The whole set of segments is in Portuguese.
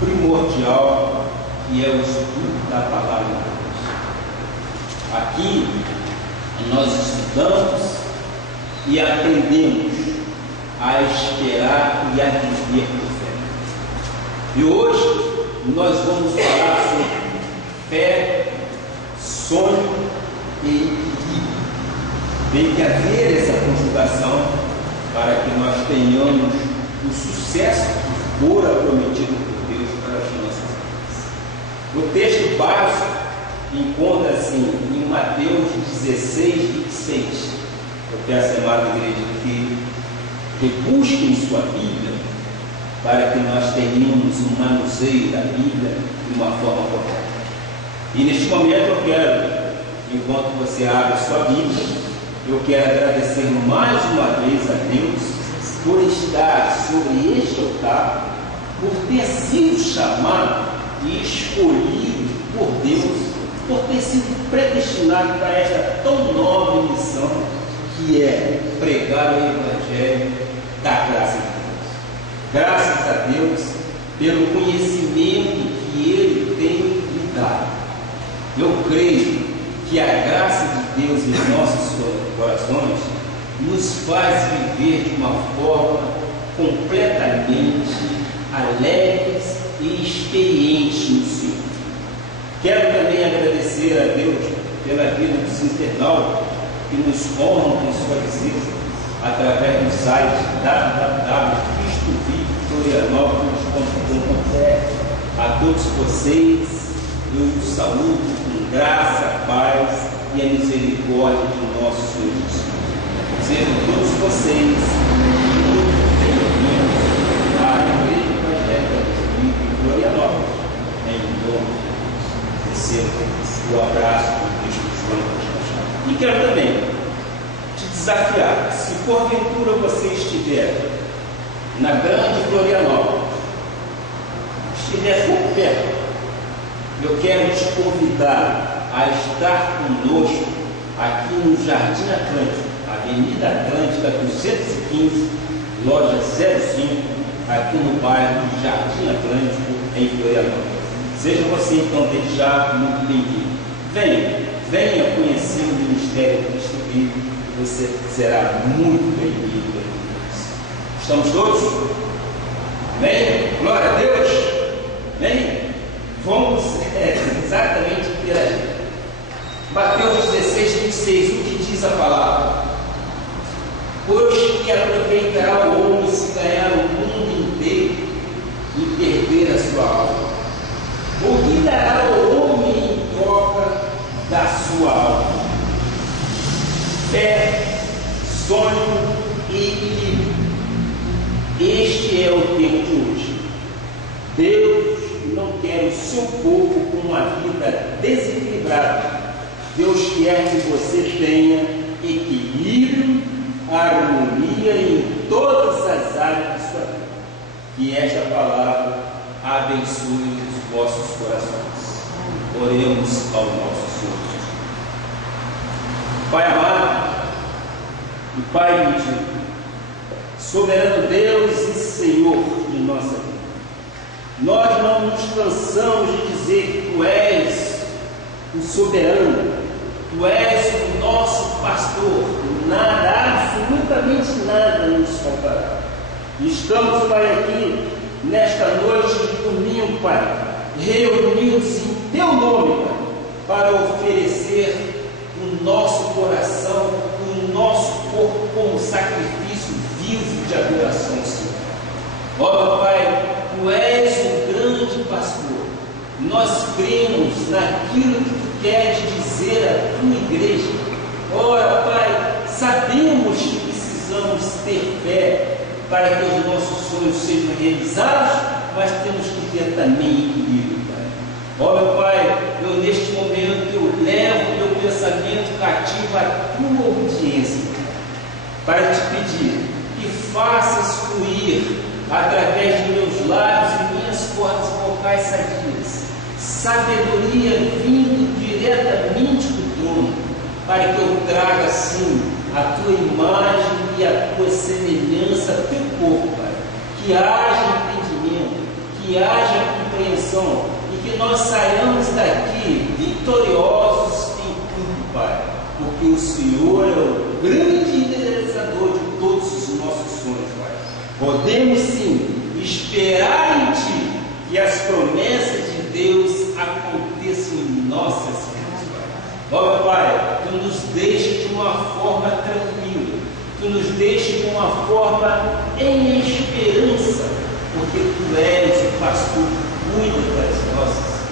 primordial, que é o estudo da palavra de Deus. Aqui nós estudamos e aprendemos a esperar e a viver por fé. E hoje nós vamos falar sobre fé, sonho e equilíbrio. Tem que haver essa conjugação para que nós tenhamos o sucesso que fora prometido por Deus para as nossas vidas. O texto básico encontra-se em Mateus 16, 26. Eu peço à amada igreja que busquem sua Bíblia para que nós tenhamos um manuseio da Bíblia de uma forma correta. E neste momento eu quero, enquanto você abre sua Bíblia, eu quero agradecer mais uma vez a Deus por estar sobre este altar, por ter sido chamado e escolhido por Deus, por ter sido predestinado para esta tão nobre missão, que é pregar o Evangelho da graça de Deus. Graças a Deus pelo conhecimento que Ele tem me dado. Eu creio que a graça de Deus em nossos corações nos faz viver de uma forma completamente alegres e experientes no Senhor. Quero também agradecer a Deus pela vida dos internautas que nos honram com sua visita através do site www.cristoflorianópolis.com.br. A todos vocês eu saúdo com graça, paz e a misericórdia de nosso Senhor Jesus. Sejam todos vocês muito bem-vindos à Igreja Evangélica do Espírito em Florianópolis, em nome de Jesus. Receba o abraço do Cristo João. E quero também te desafiar, se porventura você estiver na grande Florianópolis, estiver por perto, eu quero te convidar a estar conosco aqui no Jardim Atlântico, Avenida Atlântica 215, loja 05, aqui no bairro do Jardim Atlântico, em Florianópolis. Seja você então desde já muito bem-vindo. Venha conhecer o Ministério do Cristo Vivo, e você será muito bem-vindo. Estamos todos? Amém? Glória a Deus! Amém? Vamos exatamente interagir. Mateus 16, 26, o que diz a palavra? Pois que aproveitará o homem se ganhar o mundo inteiro e perder a sua alma? O que dará o homem em troca da sua alma? Fé, sonho e equilíbrio. Este é o tempo de hoje. Deus não quer o seu povo com uma vida desequilibrada. Deus quer que você tenha equilíbrio, harmonia em todas as áreas de sua vida. Que esta palavra abençoe os vossos corações. Oremos ao nosso Senhor. Pai amado e Pai bendito, soberano Deus e Senhor de nossa vida, nós não nos cansamos de dizer que Tu és o soberano, Tu és o nosso pastor, nada, absolutamente nada nos faltará. Estamos, Pai, aqui nesta noite de domingo, Pai, reunidos em Teu nome, Pai, para oferecer o nosso coração, o nosso corpo como sacrifício vivo de adoração, Senhor. Ó, Pai, Tu és o grande pastor. Nós cremos naquilo que Tu queres dizer à Tua igreja. Ora, Pai, sabemos que precisamos ter fé para que os nossos sonhos sejam realizados, mas temos que ter também equilíbrio, Pai. Ó, meu Pai, eu neste momento eu levo o meu pensamento cativo à Tua obediência, para te pedir que faças fluir através de meus lábios e minhas cordas vocais sadias sabedoria vindo diretamente do trono, para que eu traga assim a Tua imagem e a Tua semelhança ao Teu corpo, Pai. Que haja entendimento, que haja compreensão e que nós saiamos daqui vitoriosos em tudo, Pai, porque o Senhor é o grande realizador de todos os nossos sonhos, Pai. Podemos sim esperar em Ti que as promessas de Deus aconteçam em nossas vidas, Pai. Ó, Pai, Tu nos deixa de uma forma tranquila, Tu nos deixa de uma forma em esperança, porque Tu és o pastor que cuida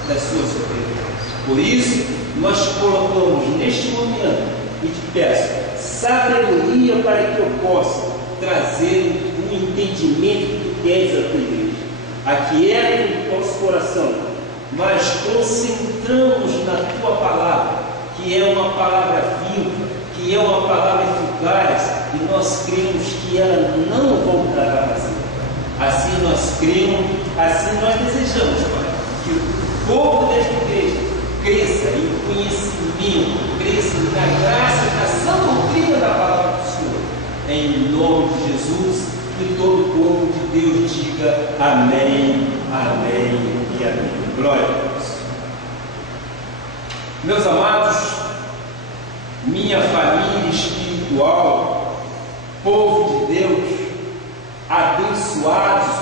das suas ovelhas. Por isso, nós te colocamos neste momento e te peço sabedoria para que eu possa trazer um entendimento que Tu queres a Tua igreja. Aquieta o nosso coração, mas concentramos na Tua palavra, que é uma palavra viva, que é uma palavra eficaz, e nós cremos que ela não voltará vazia. Assim nós cremos, assim nós desejamos, Pai, que o povo desta igreja cresça em conhecimento, cresça na graça, na sã doutrina da palavra do Senhor. Em nome de Jesus, e todo o povo de Deus diga amém, amém e amém. Glória a Deus. Meus amados, minha família espiritual, povo de Deus, abençoados,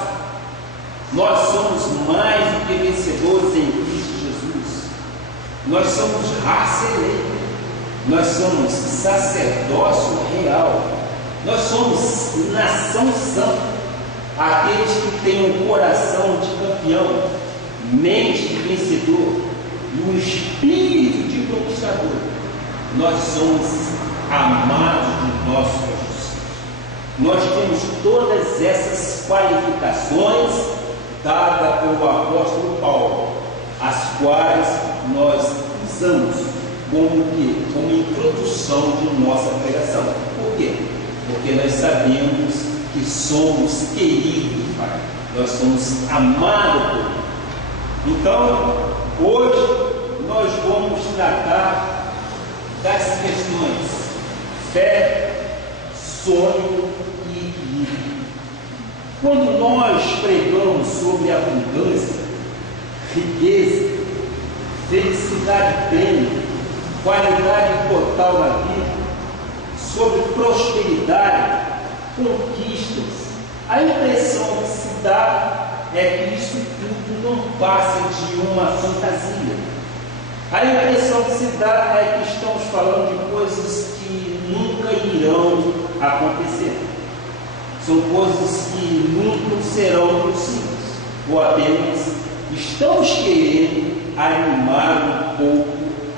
nós somos mais do que vencedores em Cristo Jesus. Nós somos raça eleita, nós somos sacerdócio real, nós somos nação santa, aqueles que têm um coração de campeão, mente de vencedor e um espírito de conquistador. Nós somos amados de nosso Jesus. Nós temos todas essas qualificações dadas pelo apóstolo Paulo, as quais nós usamos como introdução de nossa pregação. Por quê? Porque nós sabemos que somos queridos, Pai. Nós somos amados por Ele. Então, hoje nós vamos tratar das questões fé, sonho e equilíbrio. Quando nós pregamos sobre abundância, riqueza, felicidade plena, qualidade total da vida, sobre prosperidade, conquistas, a impressão que se dá é que isso tudo não passa de uma fantasia. A impressão que se dá é que estamos falando de coisas que nunca irão acontecer. São coisas que nunca serão possíveis, ou apenas estamos querendo animar um pouco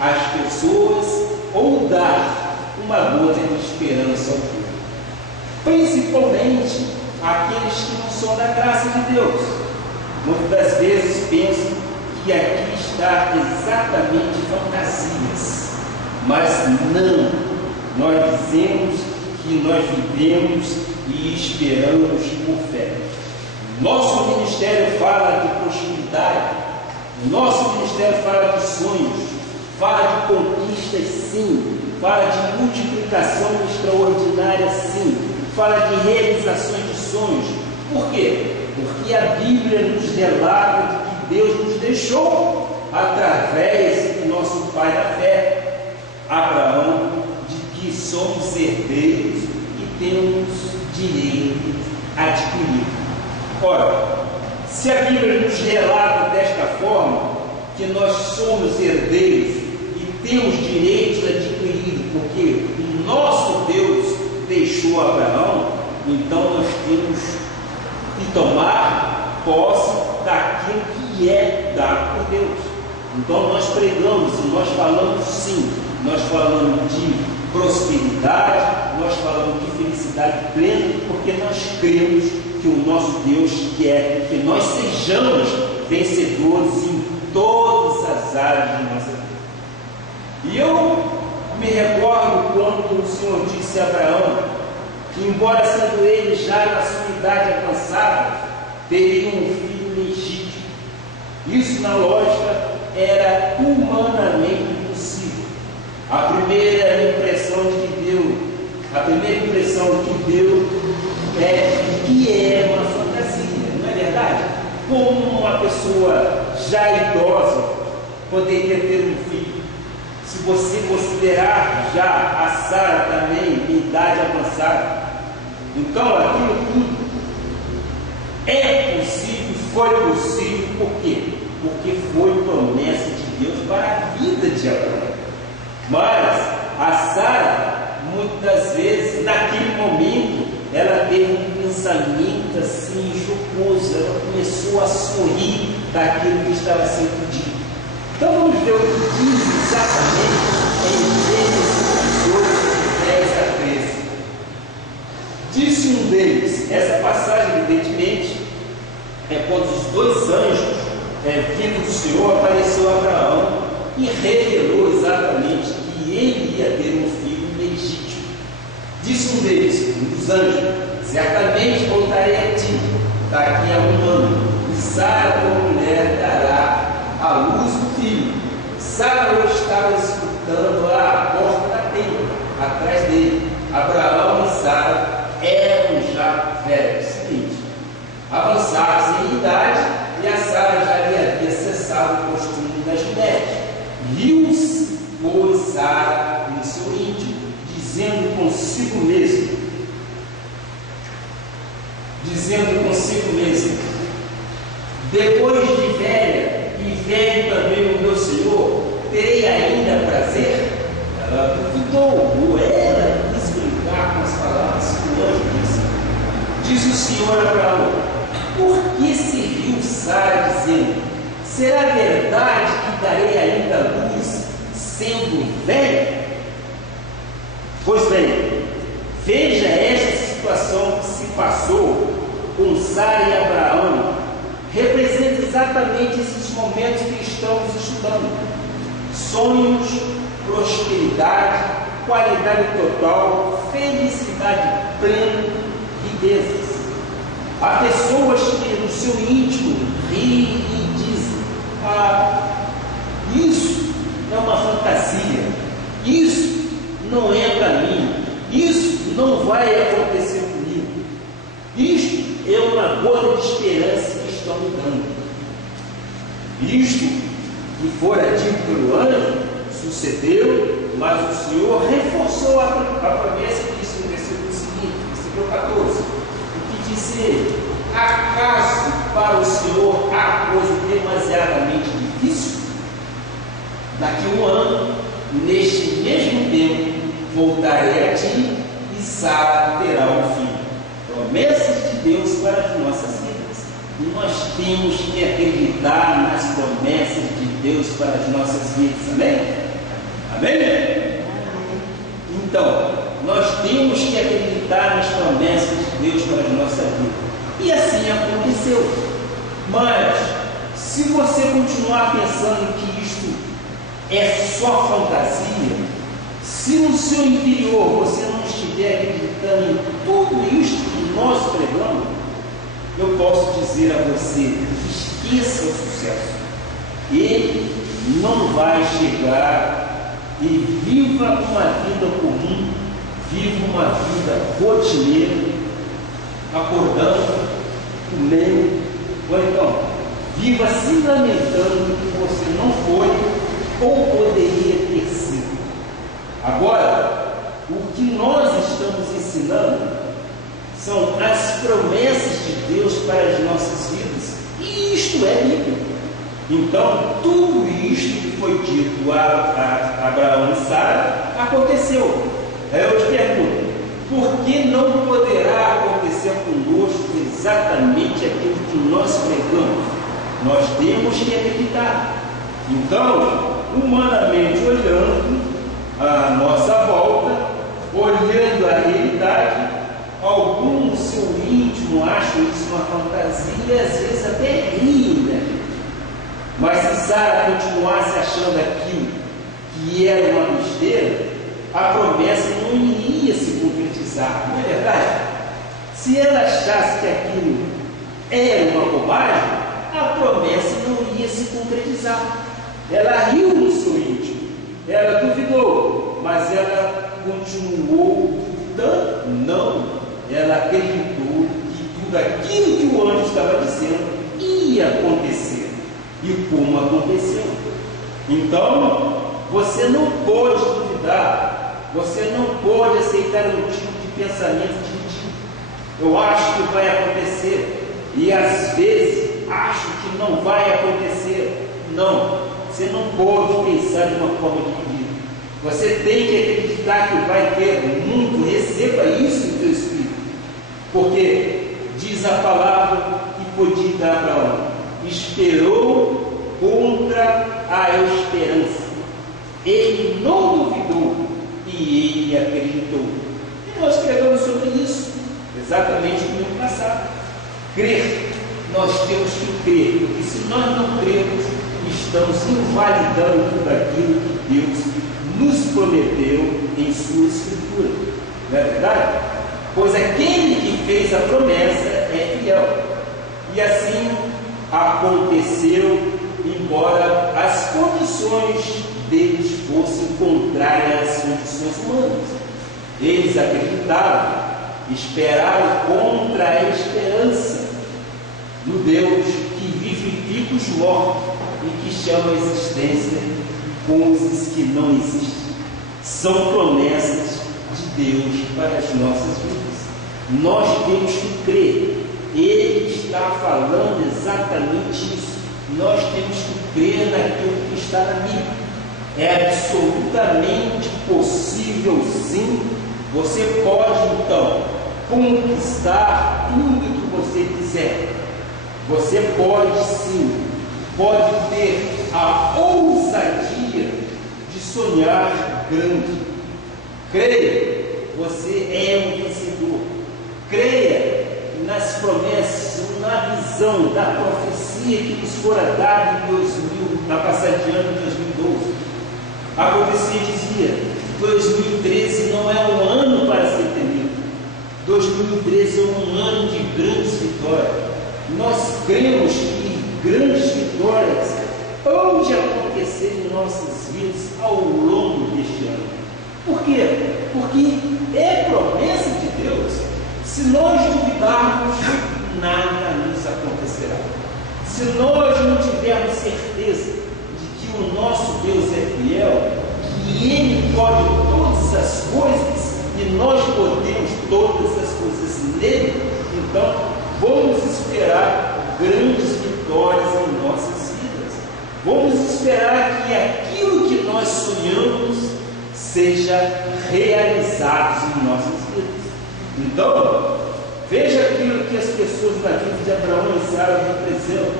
as pessoas ou dar uma gota de esperança ao povo, principalmente aqueles que não são da graça de Deus. Muitas das vezes pensam que aqui está exatamente fantasias, mas não, nós dizemos que nós vivemos e esperamos por fé. Nosso ministério fala de prosperidade, nosso ministério fala de sonhos, fala de conquistas sim, fala de multiplicação extraordinária sim, fala de realizações de sonhos. Por quê? Porque a Bíblia nos relata de que Deus nos deixou através do nosso pai da fé, Abraão, de que somos herdeiros e temos direito adquirido. Ora, se a Bíblia nos relata desta forma, que nós somos herdeiros e temos direitos adquiridos, porque o nosso Deus deixou Abraão, então nós temos que tomar posse daquilo que é dado por Deus. Então nós pregamos e nós falamos sim, nós falamos de prosperidade, nós falamos de felicidade plena, porque nós cremos que o nosso Deus quer que nós sejamos vencedores em todas as áreas de nossa vida. E eu me recordo quando o Senhor disse a Abraão que, embora sendo ele já na sua idade avançada, teria um filho legítimo. Isso, na lógica, era humanamente impossível. A primeira impressão que deu é que é uma fantasia, não é verdade? como uma pessoa já idosa poderia ter um filho. Se você considerar já a Sara também em idade avançada, então aquilo tudo é possível, foi possível, por quê? Porque foi promessa de Deus para a vida de Abraão. Mas a Sara, muitas vezes, naquele momento, ela teve um pensamento assim jocoso, ela começou a sorrir daquilo que estava sendo dito. Então vamos ver o que diz exatamente em Gênesis 18, 10 a 13. Disse um deles, essa passagem evidentemente é quando os dois anjos vindo do Senhor apareceu a Abraão e revelou exatamente que ele ia ter um filho legítimo. Disse um deles, um dos anjos: certamente voltarei a ti daqui a um ano, e Sara, tua mulher, dará à luz um filho. Sara estava escutando à porta da tenda, atrás dele. Abraão e Sara eram já velhos. Seguinte, avançados em idade, e a Sara já lhe havia cessado o costume das mulheres. Riu-se, pois, Sara no seu íntimo, dizendo consigo mesmo, depois de velha, e velho também o meu Senhor, terei ainda prazer? Ela duvidou, ou ela quis brincar com as palavras que o anjo disse. Disse o Senhor a Abraão: por que se riu Sara, dizendo: será verdade que darei ainda luz, sendo velho? Pois bem, veja esta situação que se passou com Sara e Abraão, representa exatamente esses momentos que estamos estudando: sonhos, prosperidade, qualidade total, felicidade plena, riquezas. Há pessoas que no seu íntimo riem e dizem: isso é uma fantasia, isso não é para mim, isso não vai acontecer comigo, isto é uma gota de esperança que estão me dando. Isto que fora dito pelo anjo sucedeu, mas o Senhor reforçou a promessa que disse no versículo seguinte, versículo 14, o que disse ele: acaso para o Senhor há coisa demasiadamente difícil? Daqui a um ano, neste mesmo tempo, voltarei a ti e Sara terá um filho. Promessas de Deus para as nossas vidas. E nós temos que acreditar nas promessas de Deus para as nossas vidas. Amém? Amém? Então, nós temos que acreditar nas promessas de Deus para as nossas vidas. E assim aconteceu. Mas, se você continuar pensando que isto é só fantasia, se no seu interior você não estiver acreditando em tudo isto que nós pregamos, eu posso dizer a você: esqueça o sucesso. Ele não vai chegar, e viva uma vida comum, viva uma vida rotineira, acordando, comendo, ou então viva se lamentando que você não foi ou poderia ter sido. Agora, o que nós estamos ensinando são as promessas de Deus para as nossas vidas, e isto é bíblico. Então, tudo isto que foi dito a Abraão e Sara aconteceu. Aí eu te pergunto: por que não poderá acontecer conosco exatamente aquilo que nós pregamos? Nós temos que acreditar. Então, humanamente olhando à nossa volta, olhando a realidade, alguns no seu íntimo acham isso uma fantasia e às vezes até riem, né? Mas se Sara continuasse achando aquilo que era uma besteira, a promessa não iria se concretizar, não é verdade? Se ela achasse que aquilo era uma bobagem, a promessa não ia se concretizar. Ela riu no seu íntimo, ela duvidou, mas ela continuou duvidando? Não, ela acreditou que tudo aquilo que o anjo estava dizendo ia acontecer e como aconteceu. Então, você não pode duvidar, você não pode aceitar um tipo de pensamento de eu acho que vai acontecer e às vezes acho que não vai acontecer. Não, você não pode pensar de uma forma de vida. Você tem que acreditar que vai ter muito. Receba isso no teu espírito, porque diz a palavra que foi dita a Abraão: esperou contra a esperança. Ele não duvidou e ele acreditou. E nós pregamos sobre isso exatamente no ano passado. Crer, nós temos que crer, porque se nós não cremos, estamos invalidando tudo aquilo que Deus nos prometeu em sua Escritura. Não é verdade? Pois aquele que fez a promessa é fiel. E assim aconteceu, embora as condições deles fossem contrárias às condições humanas. Eles acreditaram, esperaram contra a esperança no Deus que vivifica os mortos e que chama a existência coisas que não existem. São promessas de Deus para as nossas vidas. Nós temos que crer. Ele está falando exatamente isso. Nós temos que crer naquilo que está na Bíblia. É absolutamente possível, sim. Você pode, então, conquistar tudo que você quiser. Você pode, sim, pode ter a ousadia de sonhar grande. Creia, você é um vencedor. Creia nas promessas, na visão da profecia que nos fora dada em 2000, na passagem de ano de 2012. A profecia dizia: 2013 não é um ano para ser temido. 2013 é um ano de grandes vitórias. Nós cremos que grandes vitórias hão de acontecer em nossas vidas ao longo deste ano. Por quê? Porque é promessa de Deus. Se nós duvidarmos, nada nos acontecerá. Se nós não tivermos certeza de que o nosso Deus é fiel, que Ele pode todas as coisas e nós podemos todas as coisas nele, então vamos esperar grandes vitórias em nossas vidas. Vamos esperar que aquilo que nós sonhamos seja realizado em nossas vidas. Então, veja aquilo que as pessoas na vida de Abraão e Sara representam.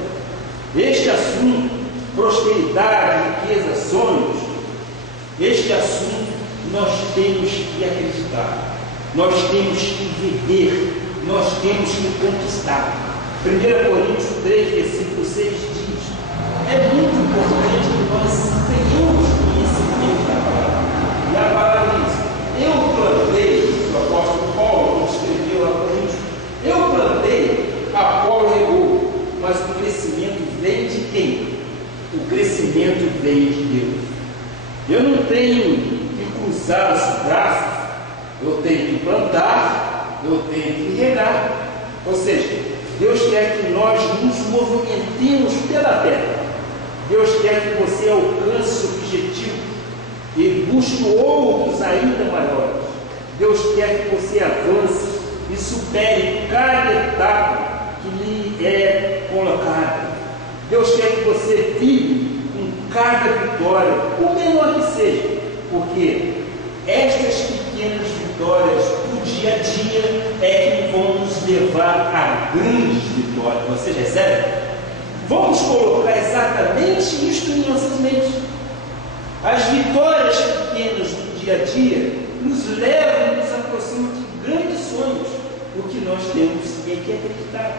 Este assunto, prosperidade, riqueza, sonhos, este assunto nós temos que acreditar, nós temos que viver, nós temos que conquistar. 1 Coríntios 3, versículo 6 diz: é muito importante que nós tenhamos conhecimento da palavra. E a palavra diz: eu plantei, o apóstolo Paulo escreveu a Coríntios, eu plantei, Apolo regou, mas o crescimento vem de quem? O crescimento vem de Deus. Eu não tenho que cruzar os braços, eu tenho que plantar, eu tenho que regar. Ou seja, Deus quer que nós nos movimentemos pela terra. Deus quer que você alcance o objetivo e busque outros ainda maiores. Deus quer que você avance e supere cada etapa que lhe é colocada. Deus quer que você vive com cada vitória, o menor que seja, porque estas pequenas vitórias do dia a dia é que vão nos levar a grandes vitórias. Você recebe? Vamos colocar exatamente isto em nossas mentes. As vitórias pequenas do dia a dia nos levam, nos aproximam de grandes sonhos. O que nós temos é que acreditar.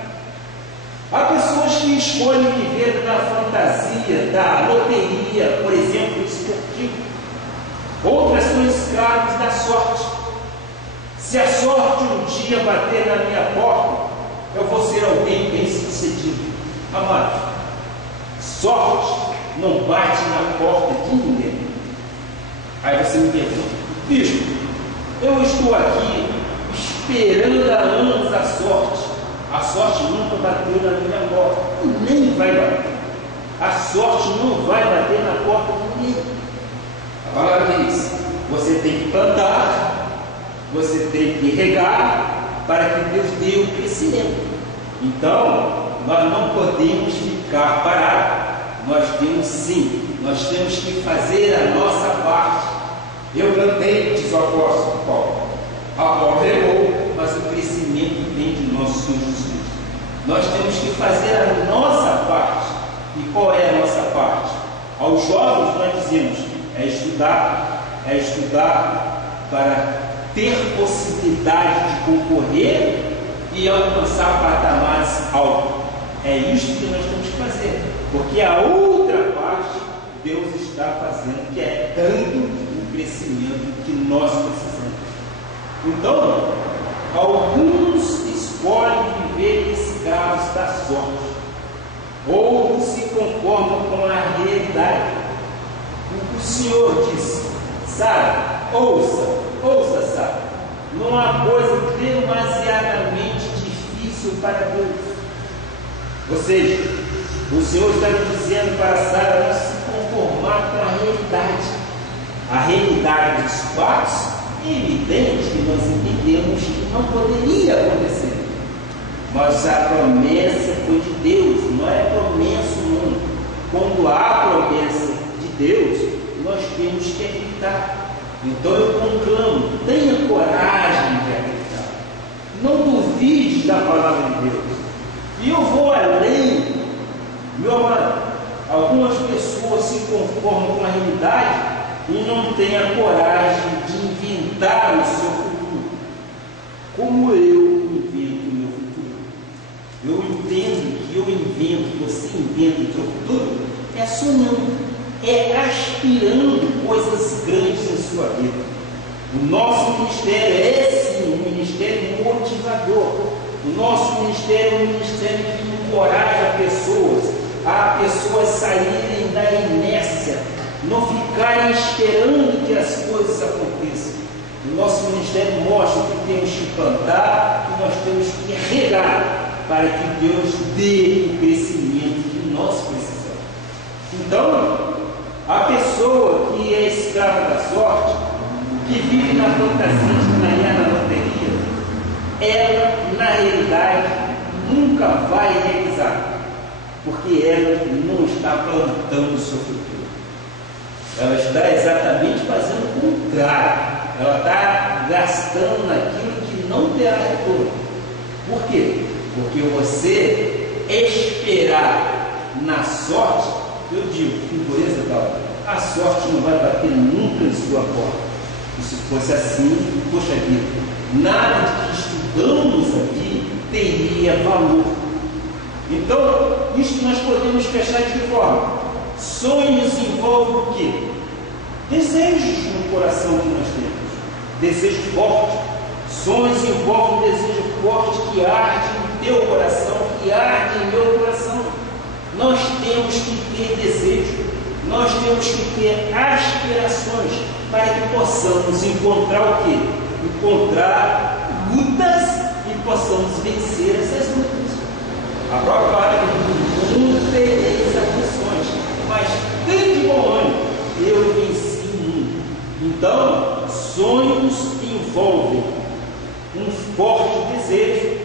Há pessoas que escolhem viver na fantasia, da loteria, por exemplo, esportivo. Outras são escravos da sorte. Se a sorte um dia bater na minha porta, eu vou ser alguém bem sucedido. Amados, sorte não bate na porta de ninguém. Aí você me pergunta: bispo, eu estou aqui esperando há anos a sorte. A sorte nunca bateu na minha porta, nem vai bater. A sorte não vai bater na porta de ninguém. A palavra diz: você tem que plantar, você tem que regar, para que Deus dê o crescimento. Então, nós não podemos ficar parados. Nós temos que fazer a nossa parte. Eu plantei, diz o apóstolo Paulo. Apolo regou, mas o crescimento vem de nosso Senhor Jesus. Nós temos que fazer a nossa parte. E qual é a nossa parte? Aos jovens nós dizemos: é estudar para ter possibilidade de concorrer e alcançar patamares altos. É isso que nós temos que fazer, porque a outra parte Deus está fazendo, que é dando o crescimento que nós precisamos. Então, alguns escolhem viver escravos da sorte, outros se conformam com a realidade. O Senhor disse: Sara, ouça, Sara, não há coisa demasiadamente difícil para Deus. Ou seja, o Senhor está dizendo para Sara não se conformar com a realidade. A realidade dos fatos é evidente que nós entendemos que não poderia acontecer. Mas a promessa foi de Deus, não é promessa humana. Quando há promessa de Deus, nós temos que acreditar. Então eu conclamo: tenha coragem de acreditar. Não duvide da palavra de Deus. E eu vou além, meu amado. Algumas pessoas se conformam com a realidade e não têm a coragem de inventar o seu futuro. Como eu invento o meu futuro? Eu entendo que eu invento, você inventa o seu futuro, é sonhando, é aspirando coisas grandes em sua vida. O nosso ministério é sim um ministério motivador. O nosso ministério é um ministério que encoraja pessoas saírem da inércia, não ficarem esperando que as coisas aconteçam. O nosso ministério mostra que temos que plantar, que nós temos que regar, para que Deus dê o crescimento que nós precisamos. Então, a pessoa que é escrava da sorte, que vive na fantasia de ganhar na loteria, ela, na realidade, nunca vai realizar, porque ela não está plantando o seu futuro. Ela está exatamente fazendo o contrário. Ela está gastando naquilo que não terá retorno. Por quê? Porque você esperar na sorte, eu digo, impureza tal, a sorte não vai bater nunca em sua porta. E se fosse assim, poxa vida, nada que estudamos aqui teria valor. Então, isso nós podemos fechar de que forma? Sonhos envolvem o quê? Desejos no coração que nós temos. Desejo forte. Sonhos envolvem um desejo forte que arde em teu coração, que arde em meu coração. Nós temos que ter desejo, nós temos que ter aspirações para que possamos encontrar o quê? Encontrar lutas e possamos vencer essas lutas. A própria palavra diz: não tereis aflições, mas tem bom ânimo, eu venci o mundo. Então, sonhos envolvem um forte desejo,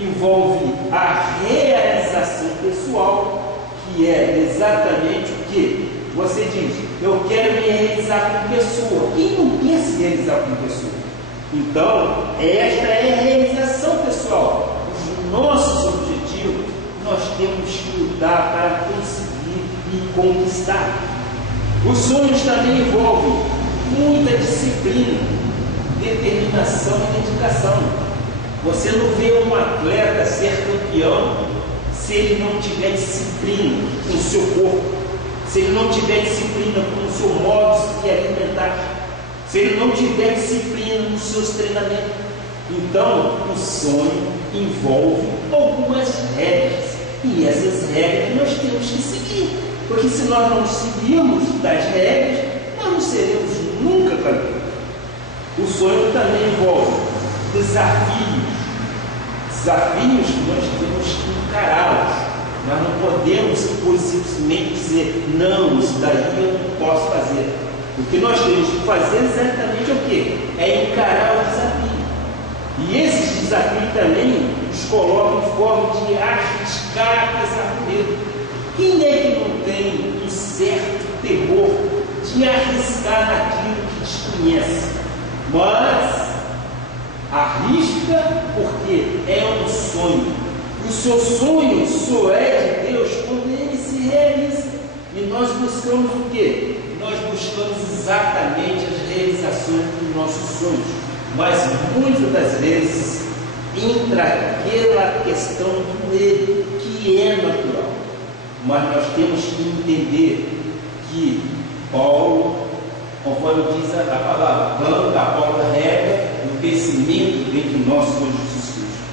envolve a realização pessoal, que é exatamente o que? Você diz: eu quero me realizar como pessoa. Quem não quer se realizar como pessoa? Então, esta é a realização pessoal. Os nossos objetivos, nós temos que lutar para conseguir e conquistar. Os sonhos também envolvem muita disciplina, determinação e dedicação. Você não vê um atleta ser campeão se ele não tiver disciplina no seu corpo, se ele não tiver disciplina no seu modo de alimentar, se ele não tiver disciplina nos seus treinamentos. Então, o sonho envolve algumas regras, e essas regras nós temos que seguir, porque se nós não seguirmos das regras, nós não seremos nunca campeões. O sonho também envolve desafios, desafios que nós temos que encará-los. Nós não podemos simplesmente dizer, não, isso daí eu não posso fazer. O que nós temos que fazer exatamente é o quê? É encarar o desafio. E esses desafios também nos colocam em forma de arriscar desafio. Quem é que não tem um certo temor de arriscar naquilo que desconhece? Mas arrisca porque é um sonho. O seu sonho só é de Deus quando ele se realiza. E nós buscamos o quê? Nós buscamos exatamente as realizações dos nossos sonhos. Mas muitas das vezes entra aquela questão do medo, que é natural. Mas nós temos que entender que Paulo, conforme diz a palavra, planta a Paulo rega do crescimento dentro do nosso Senhor Jesus Cristo.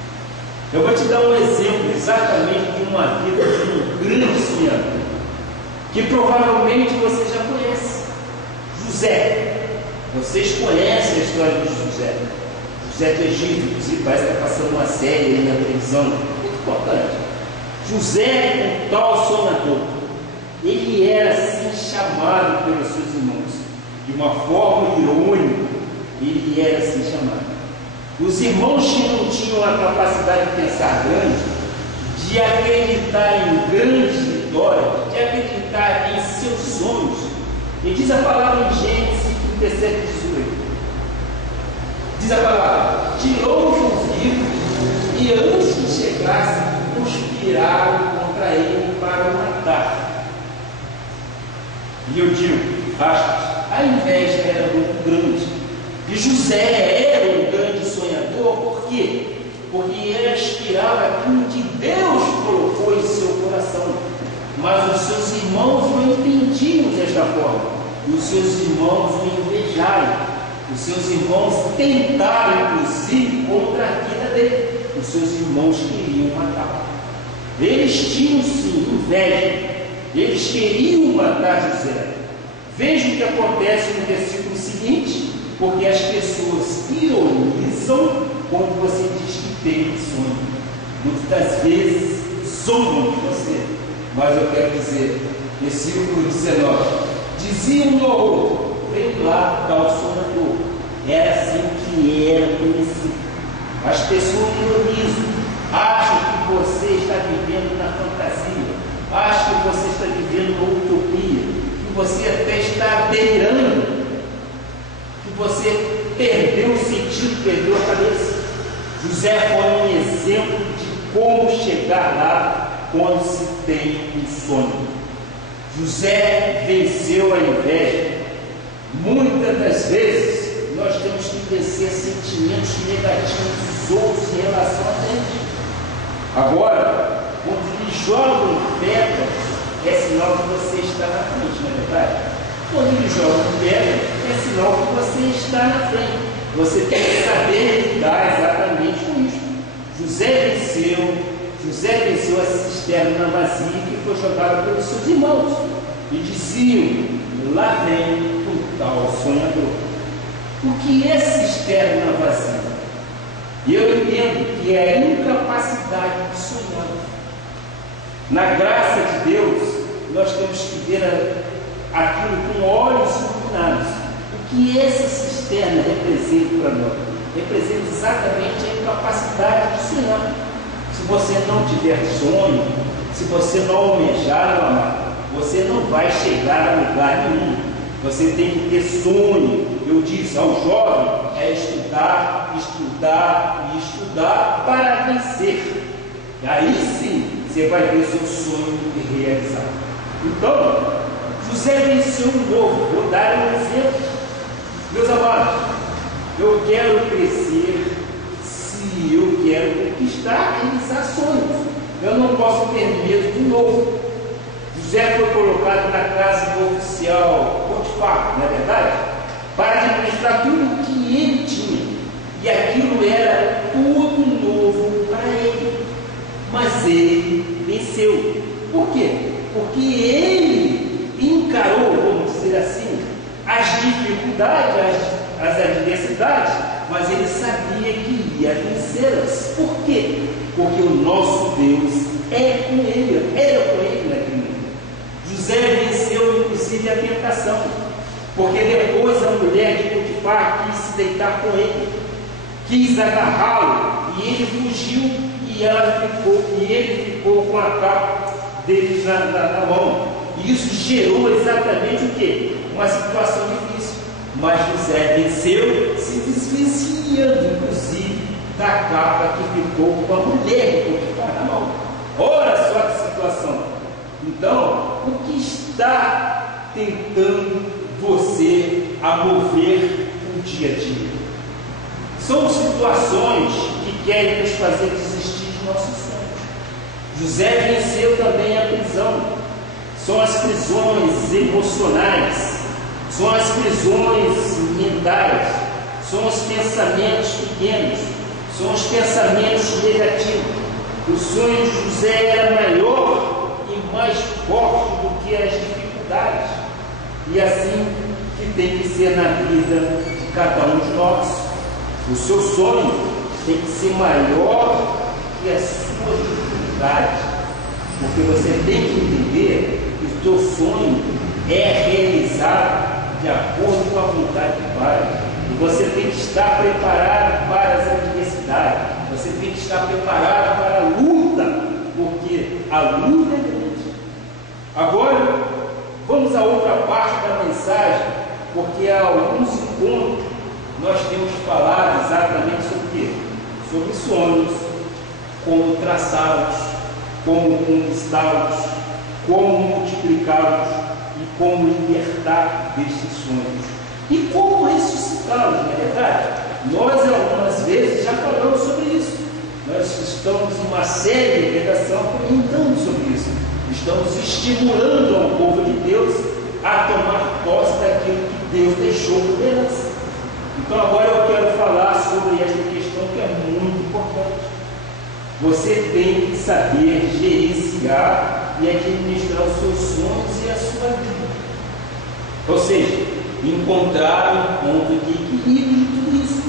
Eu vou te dar um exemplo exatamente de uma vida de um grande sonhador, que provavelmente você já conhece, José. Vocês conhecem a história de José. José do Egito, inclusive parece que está passando uma série aí na televisão, muito importante. José, um tal sonhador, ele era assim chamado pelos seus irmãos, de uma forma irônica, ele era assim chamado. Os irmãos que não tinham a capacidade de pensar grande, de acreditar em grandes vitórias, de acreditar em seus sonhos, e diz a palavra em Gênesis 37, 18. Diz a palavra: tirou os vivos e antes que chegasse, conspiraram contra ele para o matar. E eu digo, a inveja era muito grande. E José era um grande sonhador, por quê? Porque ele aspirava aquilo que Deus colocou em seu coração. Mas os seus irmãos não entendiam desta forma. Os seus irmãos o invejaram. Os seus irmãos tentaram, inclusive, contra a vida dele. Os seus irmãos queriam matá-lo. Eles tinham sim inveja. Eles queriam matar José. Veja o que acontece no versículo seguinte, porque as pessoas ironizam quando você diz que tem um sonho. Muitas vezes zombam de você. Mas eu quero dizer, versículo 19, dizia um ao outro, vem lá tal sonhador. Era assim que era conhecido. As pessoas ironizam, acham que você está vivendo na fantasia, acham que você está vivendo na utopia, que você até está delirando, que você perdeu o sentido, perdeu a cabeça. José foi um exemplo de como chegar lá quando se tem um sonho. José venceu a inveja. Muitas das vezes nós temos que vencer sentimentos negativos dos outros em relação a gente. Agora, quando eles jogam pedra, é sinal que você está na frente, não é verdade? Quando eles jogam pedra, é sinal que você está na frente. Você tem que saber lidar exatamente com isso. José venceu a cisterna vazia que foi jogada pelos seus irmãos. E diziam, lá vem o tal sonhador. O que é cisterna vazia? Eu entendo que é a incapacidade de sonhar. Na graça de Deus, nós temos que ver aquilo com olhos iluminados. O que essa cisterna representa para nós? Representa exatamente a incapacidade de sonhar. Se você não tiver sonho, se você não almejar, meu amado, você não vai chegar a lugar nenhum. Você tem que ter sonho. Eu disse ao jovem, é estudar, estudar e estudar para vencer. E aí sim, você vai ver seu sonho realizado. Então, José venceu um novo. Vou dar um exemplo. Meus amados, eu quero crescer se eu quero conquistar, realizar sonhos. Eu não posso ter medo de novo. José foi colocado na casa do oficial Potifar, não é verdade? Para administrar tudo que ele tinha. E aquilo era tudo novo para ele. Mas ele venceu. Por quê? Porque ele encarou, vamos dizer assim, as dificuldades, as adversidades, mas ele sabia que inclusive a vencê-las. Por quê? Porque o nosso Deus é com ele, era com ele naquele momento. José venceu inclusive a tentação, porque depois a mulher de Potifar quis se deitar com ele, quis agarrá-lo, e ele fugiu, e ele ficou com a capa dele na mão. E isso gerou exatamente o quê? Uma situação difícil. Mas José venceu, se desvencilhando, inclusive, da capa que ficou com a mulher de Potifar na mão. Olha só que situação. Então, o que está tentando você a mover o dia a dia? São situações que querem nos fazer desistir de nossos sonhos. José venceu também a prisão. São as prisões emocionais, são as prisões mentais, são os pensamentos pequenos, são os pensamentos negativos. O sonho de José era maior e mais forte do que as dificuldades. E assim que tem que ser na vida de cada um de nós. O seu sonho tem que ser maior que a sua dificuldade, porque você tem que entender que o seu sonho é realizado de acordo com a vontade do Pai. E você tem que estar preparado para as adversidades, você tem que estar preparado para a luta, porque a luta é grande. Agora, vamos a outra parte da mensagem, porque há alguns encontros nós temos falado exatamente sobre o quê? Sobre sonhos, como traçá-los, como conquistá-los, como multiplicá-los e como libertar destes sonhos. E como ressuscitá-los, não é verdade? Nós algumas vezes já falamos sobre isso. Nós estamos em uma série de pregação comentando sobre isso. Estamos estimulando ao povo de Deus a tomar posse daquilo que Deus deixou por herança. Então agora eu quero falar sobre esta questão que é muito importante. Você tem que saber gerenciar e administrar os seus sonhos e a sua vida. Ou seja, encontrar um ponto de equilíbrio de tudo isso.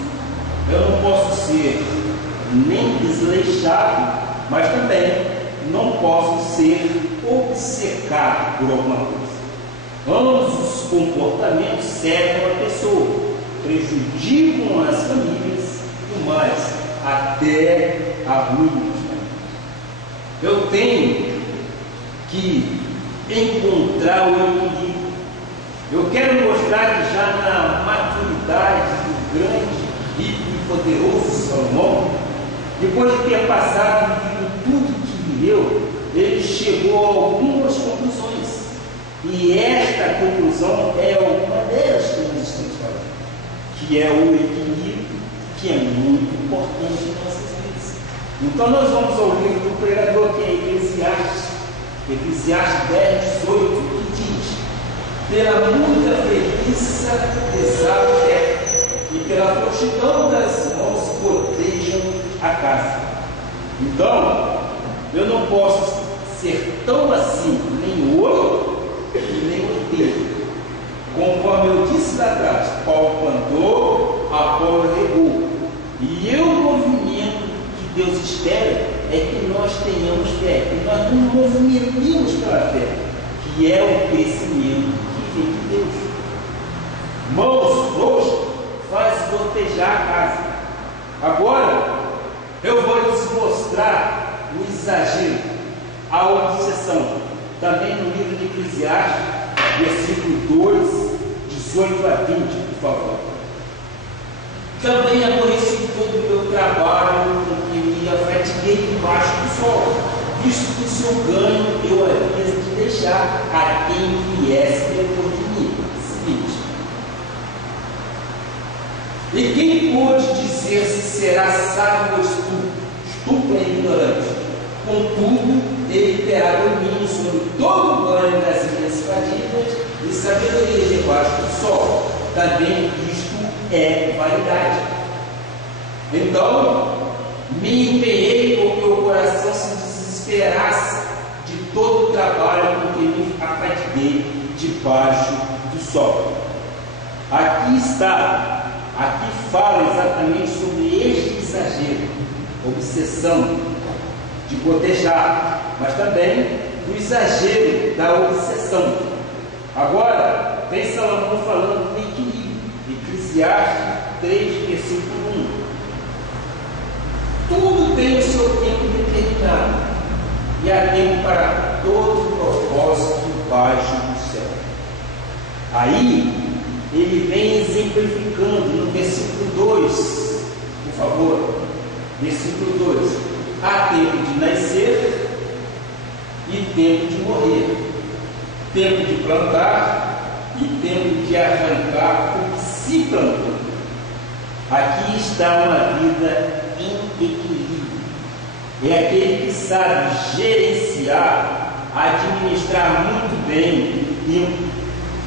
Eu não posso ser nem desleixado, mas também não posso ser obcecado por alguma coisa. Ambos os comportamentos servem a pessoa, prejudicam as famílias e mais, até arruinam os famílias. Eu tenho que encontrar o equilíbrio. Eu quero mostrar que já na maturidade do grande, rico e poderoso Salomão, depois de ter passado e tudo que viveu, ele chegou a algumas conclusões. E esta conclusão é uma delas que nós estamos falando, que é o equilíbrio, que é muito importante em nossas vidas. Então nós vamos ao livro do pregador, que é Eclesiastes 10:18, que diz: pela muita preguiça desaba o teto, e pela prontidão das mãos gotejam a casa. Então, eu não posso ser tão assim, nem 8 e nem 80. Conforme eu disse lá atrás, Paulo plantou, Apolo regou. E o movimento que Deus espera é que nós tenhamos fé, que nós nos movimentemos pela fé, que é o crescimento que vem de Deus. Mãos roxas faz gotejar a casa. Agora, eu vou lhes mostrar o exagero, a obsessão. Também no livro de Eclesiastes, versículo 2, 18 a 20, por favor. Também aborreci todo o meu trabalho, porque me afatiguei debaixo do sol, visto que o seu ganho eu havia de deixar a quem viesse depois de mim. Seguinte. E quem pôde dizer se será sábio ou estúpido é ignorante? Contudo, ele terá domínio sobre todo o ganho das minhas fadigas e sabedoria debaixo do sol. Também isto é vaidade. Então, me empenhei porque o coração se desesperasse de todo o trabalho com que me afatiguei debaixo do sol. Aqui fala exatamente sobre estes exagero, obsessão, de gotejar, mas também do exagero, da obsessão. Agora, vem Salomão falando do equilíbrio. Eclesiastes 3, versículo 1. Tudo tem o seu tempo determinado, e há tempo para todo o propósito debaixo do céu. Aí, ele vem exemplificando no versículo 2, por favor, versículo 2: há tempo de nascer e tempo de morrer, tempo de plantar e tempo de arrancar o que se plantou. Aqui está uma vida em equilíbrio. É aquele que sabe gerenciar, administrar muito bem o tempo,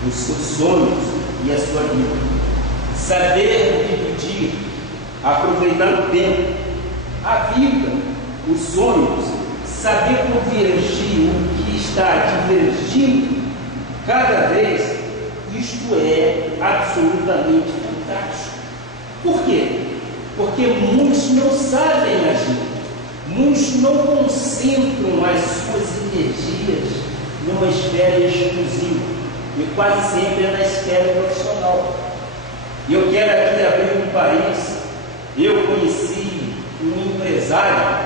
os seus sonhos e a sua vida. Saber dividir, aproveitar o tempo, a vida, os sonhos, saber convergir o que está divergindo cada vez, isto é absolutamente fantástico. Por quê? Porque muitos não sabem agir, muitos não concentram as suas energias numa esfera exclusiva, e quase sempre é na esfera profissional. E eu quero aqui abrir um parênteses. Eu conheci um empresário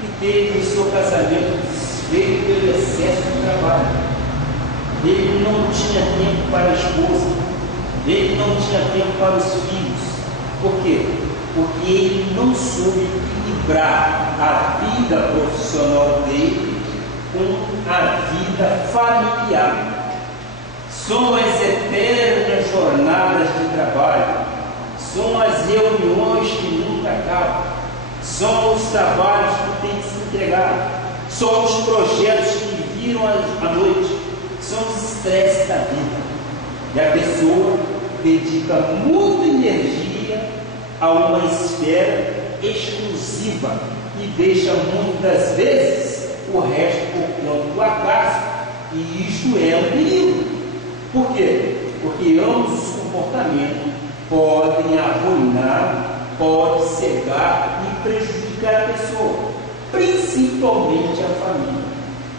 que teve o seu casamento desfeito pelo excesso de trabalho. Ele não tinha tempo para a esposa, ele não tinha tempo para os filhos. Por quê? Porque ele não soube equilibrar a vida profissional dele com a vida familiar. São as eternas jornadas de trabalho, são as reuniões que nunca acabam, são os trabalhos que têm que se entregar, são os projetos que viram à noite, são os estresses da vida. E a pessoa dedica muita energia a uma esfera exclusiva e deixa muitas vezes o resto por conta do acaso, e isto é um perigo. Por quê? Porque ambos os comportamentos podem arruinar, podem cegar e prejudicar a pessoa, principalmente a família.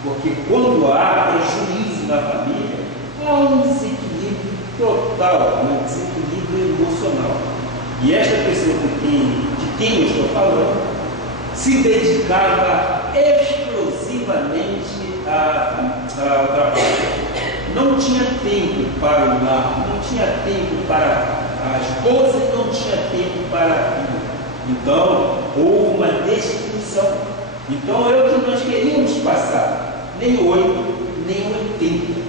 Porque quando há prejuízo na família, há um desequilíbrio total, um desequilíbrio emocional. E esta pessoa de quem eu estou falando se dedicava exclusivamente ao trabalho. Não tinha tempo para o lar, não tinha tempo para a esposa e não tinha tempo para a filha. Então, houve uma destruição. Então, é o que nós queríamos passar, nem 8, nem 80.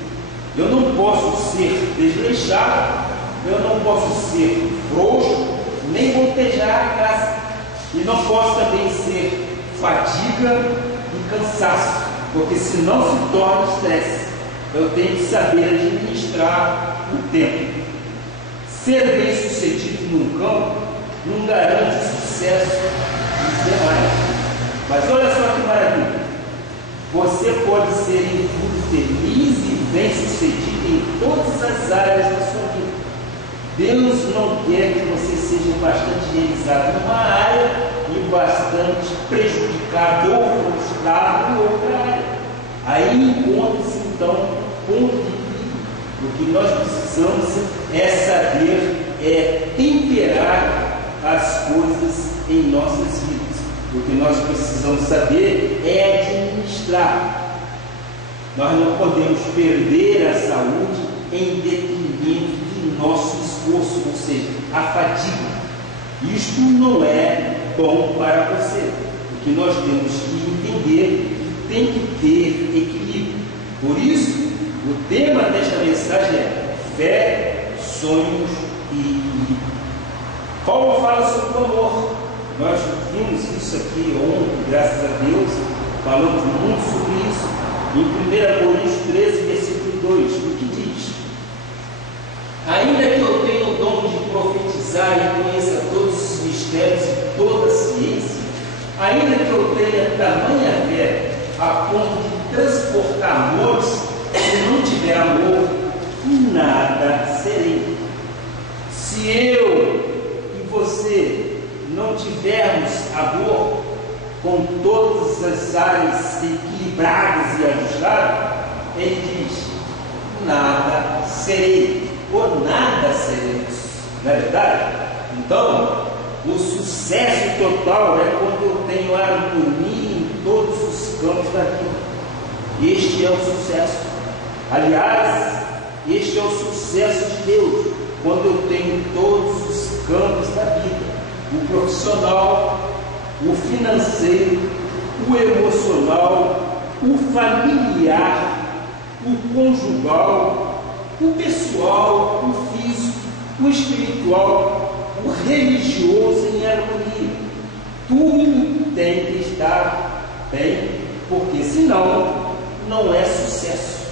Eu não posso ser desleixado, eu não posso ser frouxo, nem voltejar a casa. E não posso também ser fadiga e cansaço, porque senão se torna estresse. Eu tenho que saber administrar o tempo. Ser bem sucedido num campo não garante sucesso nos demais. Mas olha só que maravilha. Você pode ser indivíduo feliz e bem sucedido em todas as áreas da sua vida. Deus não quer que você seja bastante realizado numa área e bastante prejudicado ou frustrado em outra área. Aí encontra-se então ponto de equilíbrio. O que nós precisamos é saber temperar as coisas em nossas vidas. O que nós precisamos saber é administrar. Nós não podemos perder a saúde em detrimento do nosso esforço, ou seja, a fadiga. Isto não é bom para você. O que nós temos que entender tem que ter equilíbrio. Por isso, o tema desta mensagem é fé, sonhos e equilíbrio. Paulo fala sobre o amor. Nós vimos isso aqui ontem, graças a Deus, falamos muito sobre isso. Em 1 Coríntios 13, versículo 2, o que diz? Ainda que eu tenha o dom de profetizar e conheça todos os mistérios e toda a ciência, ainda que eu tenha tamanha fé a ponto de transportar montes, se não tiver amor, nada serei. Se eu e você não tivermos amor, com todas as áreas equilibradas e ajustadas, ele diz: nada serei, ou nada seremos. Não é verdade? Então, o sucesso total é quando eu tenho harmonia em todos os campos da vida. Este é o sucesso. Aliás, este é o sucesso de Deus, quando eu tenho todos os campos da vida: o profissional, o financeiro, o emocional, o familiar, o conjugal, o pessoal, o físico, o espiritual, o religioso em harmonia. Tudo tem que estar bem, porque senão não é sucesso.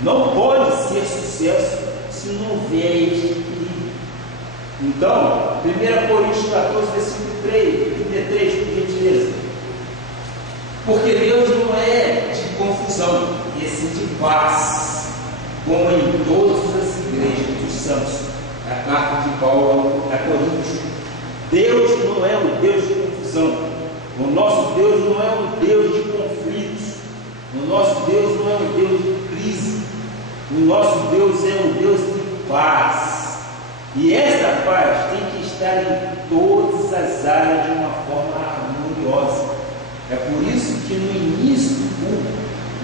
Não pode ser sucesso se não houver este equilíbrio. Então, 1 Coríntios 14, versículo 33, por gentileza. Porque Deus não é de confusão, e sim de paz, como em todas as igrejas dos santos. A carta de Paulo a Coríntios. Deus não é um Deus de confusão. O nosso Deus não é um Deus de conflitos. O nosso Deus não é um Deus de crise. O nosso Deus é um Deus de paz. E esta paz tem que estar em todas as áreas de uma forma harmoniosa. É por isso que no início do culto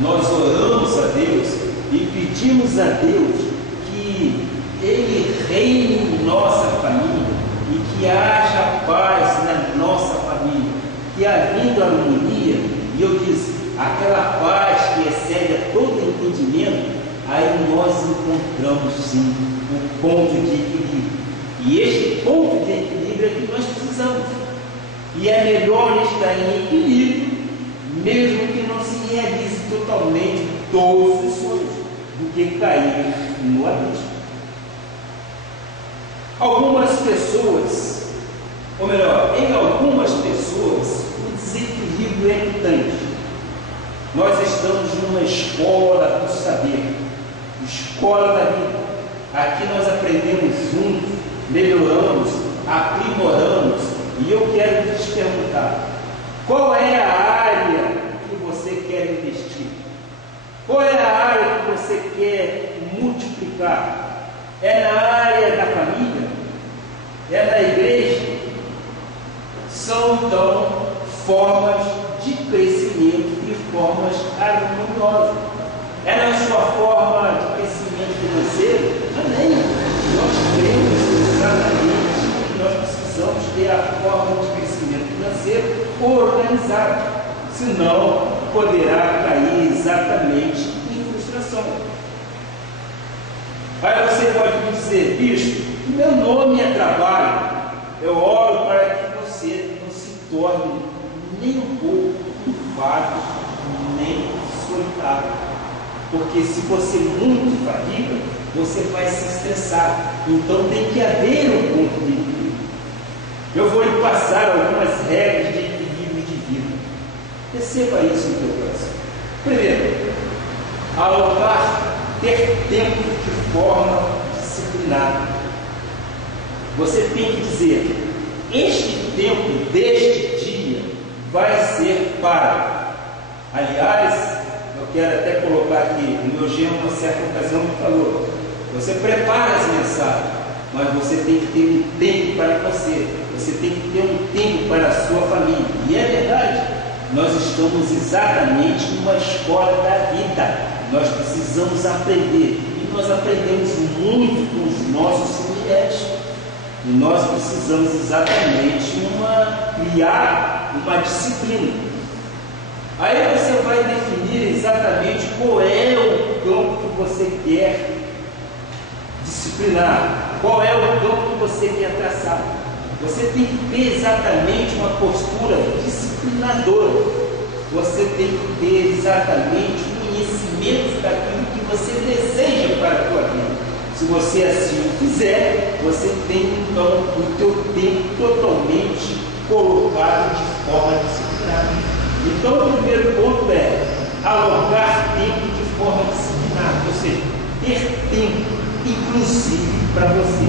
nós oramos a Deus e pedimos a Deus que Ele reine em nossa família e que haja paz na nossa família, que havindo harmonia, e eu disse, aquela paz que excede a todo entendimento, aí nós encontramos sim o ponto de equilíbrio. E este ponto de equilíbrio é que nós precisamos. E é melhor estar em equilíbrio, mesmo que não se realize totalmente todos os sonhos, do que cair no abismo. Algumas pessoas, ou melhor, em algumas pessoas, o desequilíbrio é gritante. Nós estamos numa escola do saber, escola da vida. Aqui nós aprendemos juntos, melhoramos, aprimoramos. E eu quero te perguntar: qual é a área que você quer investir? Qual é a área que você quer multiplicar? É na área da família? É na igreja? São então formas de crescimento e formas harmoniosas. É na sua forma de crescimento financeiro? Amém. Nós cremos exatamente que nós precisamos ter a forma de crescimento financeiro organizada, senão poderá cair exatamente em frustração. Aí você pode me dizer: bispo, meu nome é trabalho. Eu oro para que você não se torne nem um pouco enfado, nem solitário. Porque se você muito fadiga, você vai se estressar. Então tem que haver um ponto de equilíbrio. Eu vou lhe passar algumas regras de equilíbrio de vida. Perceba isso no teu coração. Primeiro, alocar, ter tempo de forma disciplinada. Você tem que dizer: este tempo deste dia vai ser para. Aliás, eu quero até colocar aqui, o meu genro, uma certa ocasião, me falou: você prepara as mensagens, mas você tem que ter um tempo para você, você tem que ter um tempo para a sua família. E é verdade, nós estamos exatamente numa escola da vida. Nós precisamos aprender, e nós aprendemos muito com os nossos semelhantes. E nós precisamos exatamente criar uma disciplina. Aí você vai definir exatamente qual é o campo que você quer disciplinar, qual é o campo que você quer traçar. Você tem que ter exatamente uma postura disciplinadora. Você tem que ter exatamente conhecimento daquilo que você deseja para a sua vida. Se você assim o fizer, você tem então o teu tempo totalmente colocado de forma disciplinada. Então o primeiro ponto é alocar tempo de forma disciplinada, ou seja, ter tempo inclusive para você.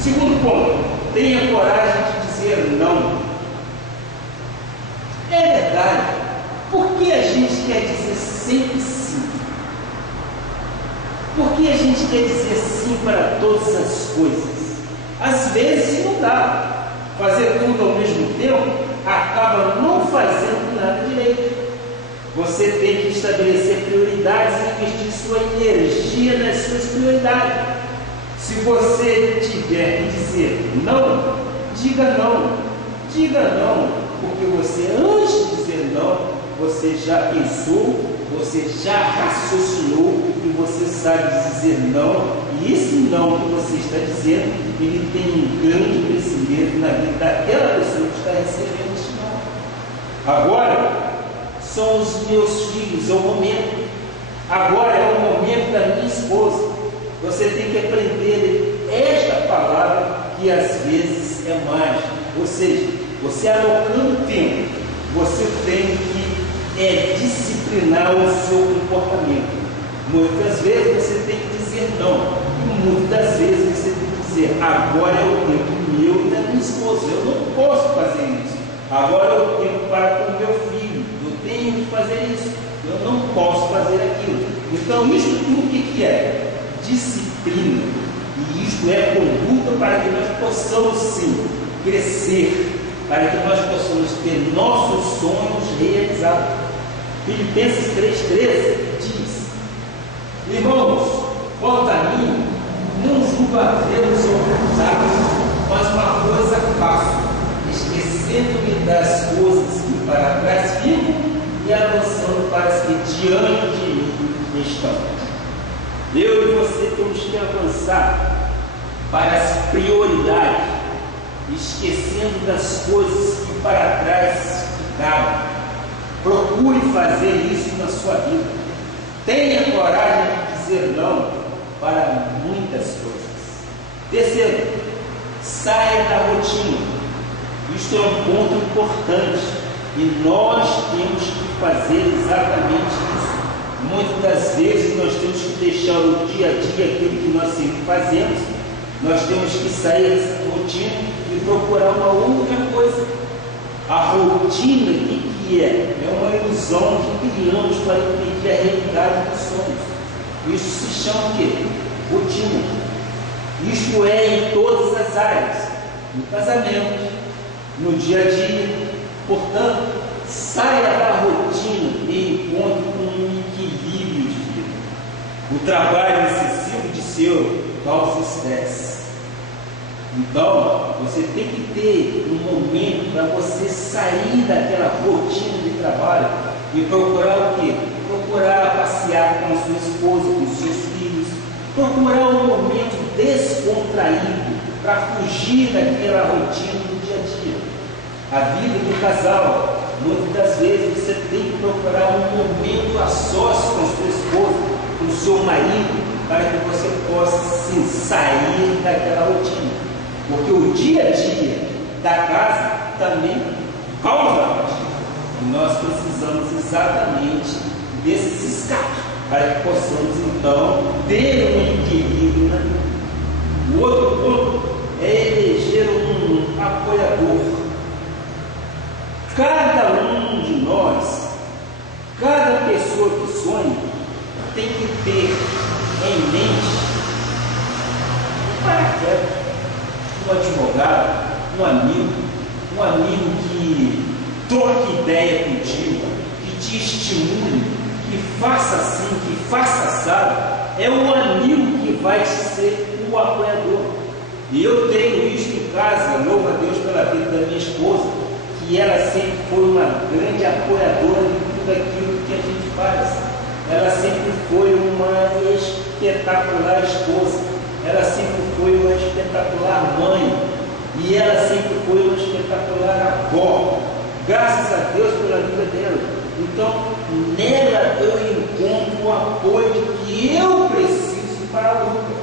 Segundo ponto, tenha coragem de dizer não. É verdade. Por que a gente quer dizer sempre sim? Por que a gente quer dizer sim para todas as coisas? Às vezes não dá. Fazer tudo ao mesmo tempo acaba não fazendo nada direito. Você tem que estabelecer prioridades e investir sua energia nas suas prioridades. Se você tiver que dizer não, diga não. Diga não, porque você, antes de dizer não, você já pensou, você já raciocinou e você sabe dizer não. E esse não que você está dizendo, ele tem um grande crescimento na vida daquela pessoa que está recebendo esse não. Agora são os meus filhos, é o momento. Agora é o momento da minha esposa. Você tem que aprender esta palavra que às vezes é mágica. Ou seja, você alocando tempo, você tem que disciplinar o seu comportamento. Muitas vezes você tem que dizer não. E muitas vezes você tem que dizer, agora é o tempo meu e da minha esposa. Eu não posso fazer isso. Agora é o tempo para com o meu filho. Eu tenho que fazer isso. Eu não posso fazer aquilo. Então, isso tudo o que é? Disciplina. E isto é conduta para que nós possamos sim crescer, para que nós possamos ter nossos sonhos realizados. Filipenses 3,13 diz: irmãos, quanto a mim, não julgo havê-los ocultado, mas uma coisa faço, esquecendo-me das coisas que para trás ficam e avançando para as que diante de mim estão. Eu e você temos que avançar para as prioridades, esquecendo das coisas que para trás ficaram. Procure fazer isso na sua vida. Tenha coragem de dizer não para muitas coisas. Terceiro, saia da rotina. Isto é um ponto importante e nós temos que fazer exatamente isso. Muitas das vezes nós temos que deixar o dia a dia aquilo que nós sempre fazemos. Nós temos que sair dessa rotina e procurar uma outra coisa. A rotina, o que é? É uma ilusão que criamos para impedir a realidade dos sonhos. Isso se chama o quê? Rotina. Isto é em todas as áreas. No casamento, no dia a dia. Portanto, saia da rotina e encontre um equilíbrio de vida. O trabalho excessivo de seu causa estresse. Então, você tem que ter um momento para você sair daquela rotina de trabalho e procurar o quê? Procurar passear com a sua esposa, com os seus filhos, procurar um momento descontraído para fugir daquela rotina do dia a dia. A vida do casal, muitas das vezes você tem que procurar um momento a sós com a sua esposa, com o seu marido, para que você possa sim sair daquela rotina. Porque o dia a dia da casa também causa a rotina. E nós precisamos exatamente desses escapes, para que possamos então ter um equilíbrio na vida. O outro ponto é eleger um apoiador. Cada um de nós, cada pessoa que sonha, tem que ter em mente um paraquedas, um advogado, um amigo que troque ideia contigo, que te estimule, que faça assim, que faça assado. É o amigo que vai ser o apoiador. E eu tenho isso em casa, louvo a Deus pela vida da minha esposa, que ela sempre foi uma grande apoiadora de tudo aquilo que a gente faz. Ela sempre foi uma espetacular esposa, ela sempre foi uma espetacular mãe, e ela sempre foi uma espetacular avó. Graças a Deus pela vida dela. Então, nela eu encontro o apoio que eu preciso para a luta.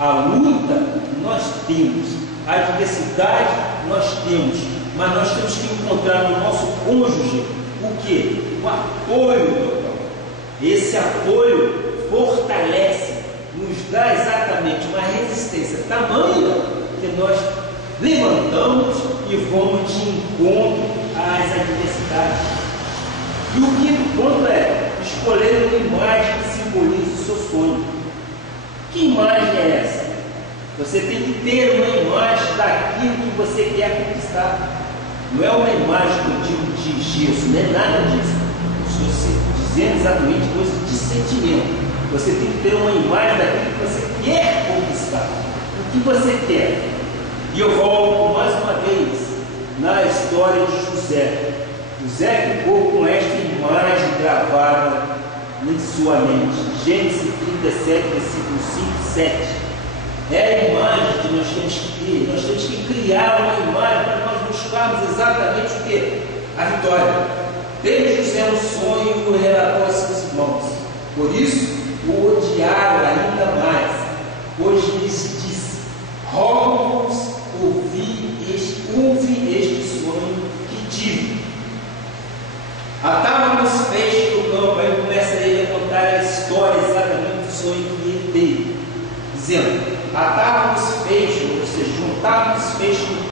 A luta nós temos, a adversidade nós temos, mas nós temos que encontrar no nosso cônjuge o que? O apoio total. Esse apoio fortalece, nos dá exatamente uma resistência tamanha que nós levantamos e vamos de encontro às adversidades. E o quinto ponto é escolher uma imagem que simbolize o seu sonho. Que imagem é essa? Você tem que ter uma imagem daquilo que você quer conquistar. Não é uma imagem que eu digo de gesso, não é nada disso. Estou dizendo exatamente coisa de sentimento. Você tem que ter uma imagem daquilo que você quer conquistar. O que você quer? E eu volto mais uma vez na história de José. José ficou com esta imagem gravada em sua mente. Gênesis 37, versículos 5 e 7. É a imagem que nós temos que ter. Nós temos que criar uma imagem para nós buscarmos exatamente o que? A vitória. Teve José um sonho e o relatou a seus irmãos. Por isso, o odiaram ainda mais. Pois lhes disse: rogo-vos, ouve este sonho que tive. Atávamos peixes no campo. Aí começa ele a contar a história exatamente do sonho que ele teve, dizendo: atávamos peixes, ou seja, juntávamos peixes no